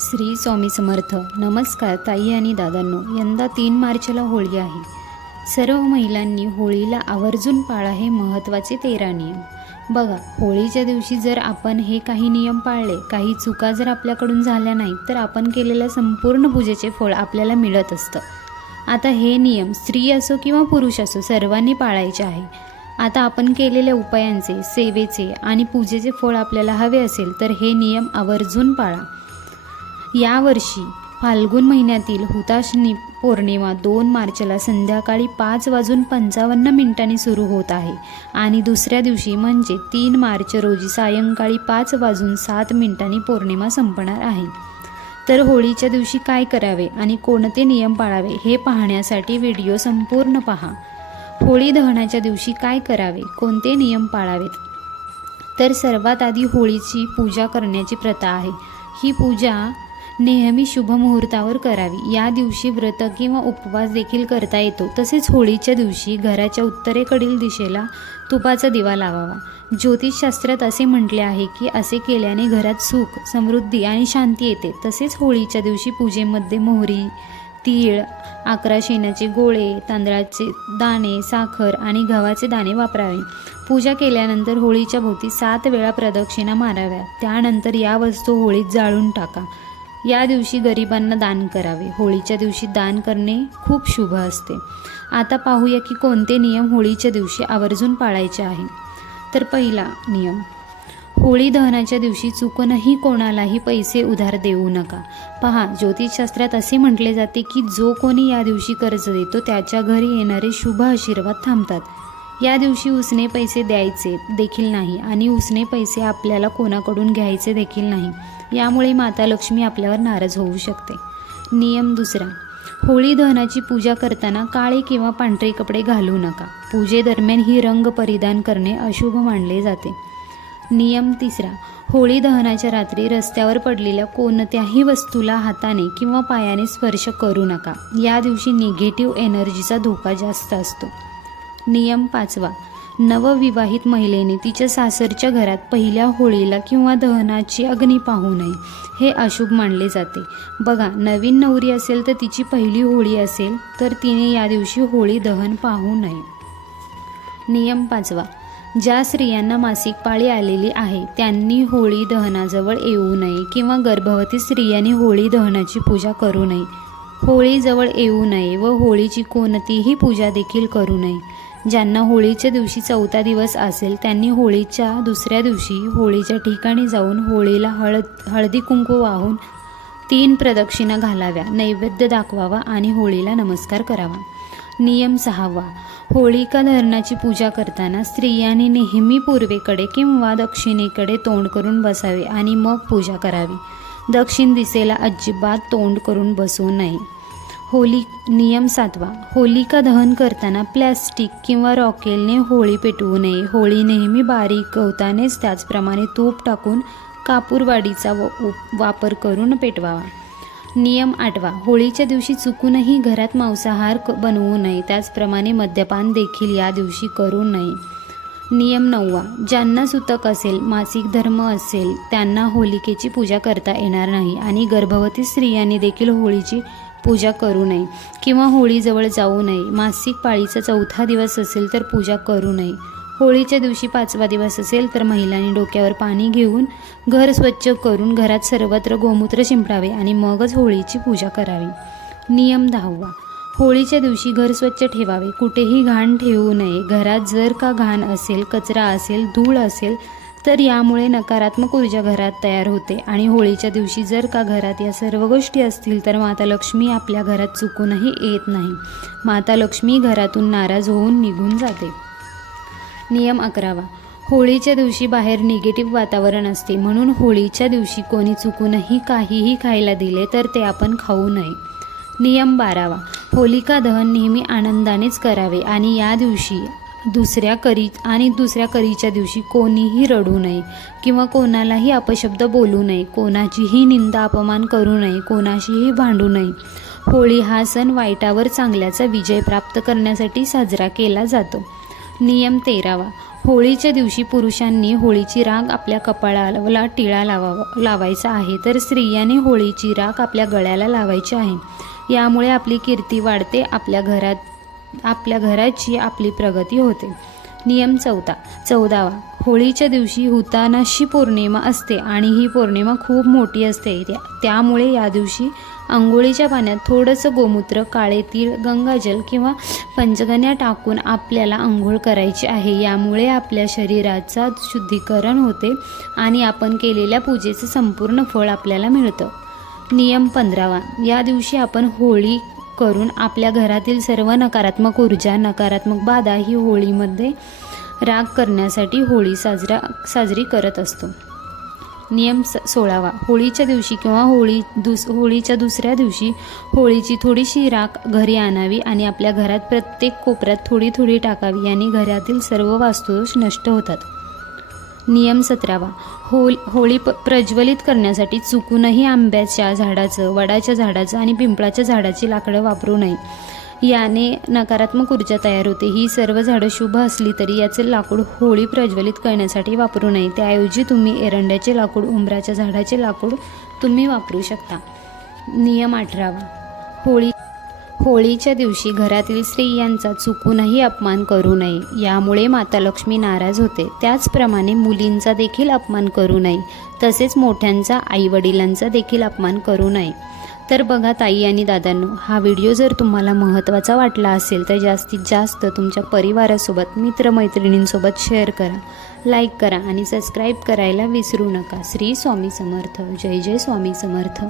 श्री स्वामी समर्थ. नमस्कार ताई आणि दादांनो. यंदा 3 मार्चला होळी आहे. सर्व महिलांनी होळीला आवर्जून पाळा हे महत्त्वाचे 13 नियम. बघा, होळीच्या दिवशी जर आपण हे काही नियम पाळले, काही चुका जर आपल्याकडून झाल्या नाही, तर आपण केलेल्या संपूर्ण पूजेचे फळ आपल्याला मिळत असतं. आता हे नियम स्त्री असो किंवा पुरुष असो सर्वांनी पाळायचे आहे. आता आपण केलेल्या उपायांचे, सेवेचे आणि पूजेचे फळ आपल्याला हवे असेल तर हे नियम आवर्जून पाळा. यावर्षी फाल्गुन महिन्यातील हुताशनी पौर्णिमा 2 मार्चला संध्याकाळी 5:55 सुरू होत आहे आणि दुसऱ्या दिवशी म्हणजे 3 मार्च रोजी सायंकाळी 5:07 पौर्णिमा संपणार आहे. तर होळीच्या दिवशी काय करावे आणि कोणते नियम पाळावे हे पाहण्यासाठी व्हिडिओ संपूर्ण पहा. होळी दहनाच्या दिवशी काय करावे, कोणते नियम पाळावेत? तर सर्वात आधी होळीची पूजा करण्याची प्रथा आहे. ही पूजा नेहमी शुभ मुहूर्तावर करावी. या दिवशी व्रत किंवा उपवास देखील करता येतो. तसेच होळीच्या दिवशी घराच्या उत्तरेकडील दिशेला तुपाचा दिवा लावावा. ज्योतिषशास्त्रात असे म्हटले आहे की असे केल्याने घरात सुख, समृद्धी आणि शांती येते. तसेच होळीच्या दिवशी पूजेमध्ये मोहरी, तीळ, 11 शेणाचे गोळे, तांदळाचे दाणे, साखर आणि गव्हाचे दाणे वापरावे. पूजा केल्यानंतर होळीच्या भोवती 7 वेळा प्रदक्षिणा माराव्या. त्यानंतर या वस्तू होळीत जाळून टाका. या दिवशी गरिबांना दान करावे. होळीच्या दिवशी दान करणे खूप शुभ असते. आता पाहूया की कोणते नियम होळीच्या दिवशी आवर्जून पाळायचे आहे. तर पहिला नियम, होळी दहनाच्या दिवशी चुकूनही कोणालाही पैसे उधार देऊ नका. पहा, ज्योतिषशास्त्रात असे म्हटले जाते की जो कोणी या दिवशी कर्ज देतो त्याच्या घरी येणारे शुभ आशीर्वाद थांबतात. या दिवशी उसने पैसे द्यायचे देखील नाही आणि उसने पैसे आपल्याला कोणाकडून घ्यायचे देखील नाही. यामुळे माता लक्ष्मी आपल्यावर नाराज होऊ शकते. नियम दुसरा, होळी दहनाची पूजा करताना काळे किंवा पांढरे कपडे घालू नका. पूजेदरम्यान ही रंग परिधान करणे अशुभ मानले जाते. नियम तिसरा, होळी दहनाच्या रात्री रस्त्यावर पडलेल्या कोणत्याही वस्तूला हाताने किंवा पायाने स्पर्श करू नका. या दिवशी निगेटिव्ह एनर्जीचा धोका जास्त असतो. नियम पाचवा, नवविवाहित महिलेने तिच्या सासरच्या घरात पहिल्या होळीला किंवा दहनाची अग्नी पाहू नये. हे अशुभ मानले जाते. बघा, नवीन नवरी असेल तर तिची पहिली होळी असेल तर तिने या दिवशी होळी दहन पाहू नये. नियम पाचवा, ज्या स्त्रियांना मासिक पाळी आलेली आहे त्यांनी होळी दहनाजवळ येऊ नये किंवा गर्भवती स्त्रियांनी होळी दहनाची पूजा करू नये. होळीजवळ येऊ नये व होळीची कोणतीही पूजा देखील करू नये. ज्यांना होळीच्या दिवशी 4था दिवस असेल त्यांनी होळीच्या दुसऱ्या दिवशी होळीच्या ठिकाणी जाऊन होळीला हळदी कुंकू वाहून 3 प्रदक्षिणा घालाव्या, नैवेद्य दाखवावा आणि होळीला नमस्कार करावा. नियम 6वा, होळिका दहनाची पूजा करताना स्त्रियांनी नेहमी पूर्वेकडे किंवा दक्षिणेकडे तोंड करून बसावे आणि मग पूजा करावी. दक्षिण दिशेला अजिबात तोंड करून बसू नये. नियम 7वा, होलिका दहन करताना प्लॅस्टिक किंवा रॉकेलने होळी पेटवू नये. होळी नेहमी बारीक गवतानेच त्याचप्रमाणे तूप टाकून कापूरवाडीचा वापर करून पेटवावा. नियम 8वा, होळीच्या दिवशी चुकूनही घरात मांसाहार बनवू नये. त्याचप्रमाणे मद्यपान देखील या दिवशी करू नये. नियम 9वा, ज्यांना सुतक असेल, मासिक धर्म असेल त्यांना होलिकेची पूजा करता येणार नाही आणि गर्भवती स्त्रियांनी देखील होळीची पूजा करू नये किंवा होळीजवळ जाऊ नये. मासिक पाळीचा 4था दिवस असेल तर पूजा करू नये. होळीच्या दिवशी 5वा दिवस असेल तर महिलांनी डोक्यावर पाणी घेऊन घर स्वच्छ करून घरात सर्वत्र गोमूत्र शिंपडावे आणि मगच होळीची पूजा करावी. नियम 10वा, होळीच्या दिवशी घर स्वच्छ ठेवावे. कुठेही घाण ठेवू नये. घरात जर का घाण असेल, कचरा असेल, धूळ असेल तर यामुळे नकारात्मक ऊर्जा घरात तयार होते आणि होळीच्या दिवशी जर का घरात या सर्व गोष्टी असतील तर माता लक्ष्मी आपल्या घरात चुकूनही येत नाही. माता लक्ष्मी घरातून नाराज होऊन निघून जाते. नियम 11वा, होळीच्या दिवशी बाहेर निगेटिव्ह वातावरण असते म्हणून होळीच्या दिवशी कोणी चुकूनही काहीही खायला दिले तर ते आपण खाऊ नये. नियम 12वा, होलिका दहन नेहमी आनंदानेच करावे आणि या दिवशी दुसऱ्या करीच्या दिवशी कोणीही रडू नये किंवा कोणालाही अपशब्द बोलू नये. कोणाचीही निंदा अपमान करू नये. कोणाशीही भांडू नये. होळी हा सण वाईटावर चांगल्याचा विजय प्राप्त करण्यासाठी साजरा केला जातो. नियम 13वा, होळीच्या दिवशी पुरुषांनी होळीची राख आपल्या कपाळाला टिळा लावायचा आहे, तर स्त्रियांनी होळीची राख आपल्या गळ्याला लावायची आहे. यामुळे आपली कीर्ती वाढते, आपल्या घराची आपली प्रगती होते. नियम 14वा, होळीच्या दिवशी हुतानाशी पौर्णिमा असते आणि ही पौर्णिमा खूप मोठी असते. त्यामुळे या दिवशी अंघोळीच्या पाण्यात थोडंसं गोमूत्र, काळे तीळ, गंगाजल किंवा पंचगन्या टाकून आपल्याला अंघोळ करायची आहे. यामुळे आपल्या शरीराचा शुद्धीकरण होते आणि आपण केलेल्या पूजेचं संपूर्ण फळ आपल्याला मिळतं. नियम 15वा, या दिवशी आपण होळी करून आपल्या घरातील सर्व नकारात्मक ऊर्जा, नकारात्मक बाधा ही होळीमध्ये राग करण्यासाठी होळी साजरी करत असतो. नियम 16वा, होळीच्या दिवशी किंवा होळीच्या दुसऱ्या दिवशी होळीची थोडीशी राख घरी आणावी आणि आपल्या घरात प्रत्येक कोपऱ्यात थोडी थोडी टाकावी. याने घरातील सर्व वास्तुदोष नष्ट होतात. नियम 17वा, होळी प्रज्वलित करण्यासाठी चुकूनही आंब्याच्या झाडाचं, वडाच्या झाडाचं आणि पिंपळाच्या झाडाची लाकडं वापरू नये. याने नकारात्मक ऊर्जा तयार होते. ही सर्व झाडं शुभ असली तरी याचे लाकूड होळी प्रज्वलित करण्यासाठी वापरू नये. त्याऐवजी तुम्ही एरंड्याचे लाकूड, उंबराच्या झाडाचे लाकूड तुम्ही वापरू शकता. नियम 18वा, होळीच्या दिवशी घरातील स्त्रियांचा चुकूनही अपमान करू नये. यामुळे माता लक्ष्मी नाराज होते. त्याचप्रमाणे मुलींचा देखील अपमान करू नये. तसेच मोठ्यांचा, आईवडिलांचा देखील अपमान करू नये. तर बघा ताई आणि दादांनो, हा व्हिडिओ जर तुम्हाला महत्त्वाचा वाटला असेल तर जास्तीत जास्त तुमच्या परिवारासोबत, मित्रमैत्रिणींसोबत शेअर करा, लाईक करा आणि सबस्क्राईब करायला विसरू नका. श्री स्वामी समर्थ. जय जय स्वामी समर्थ.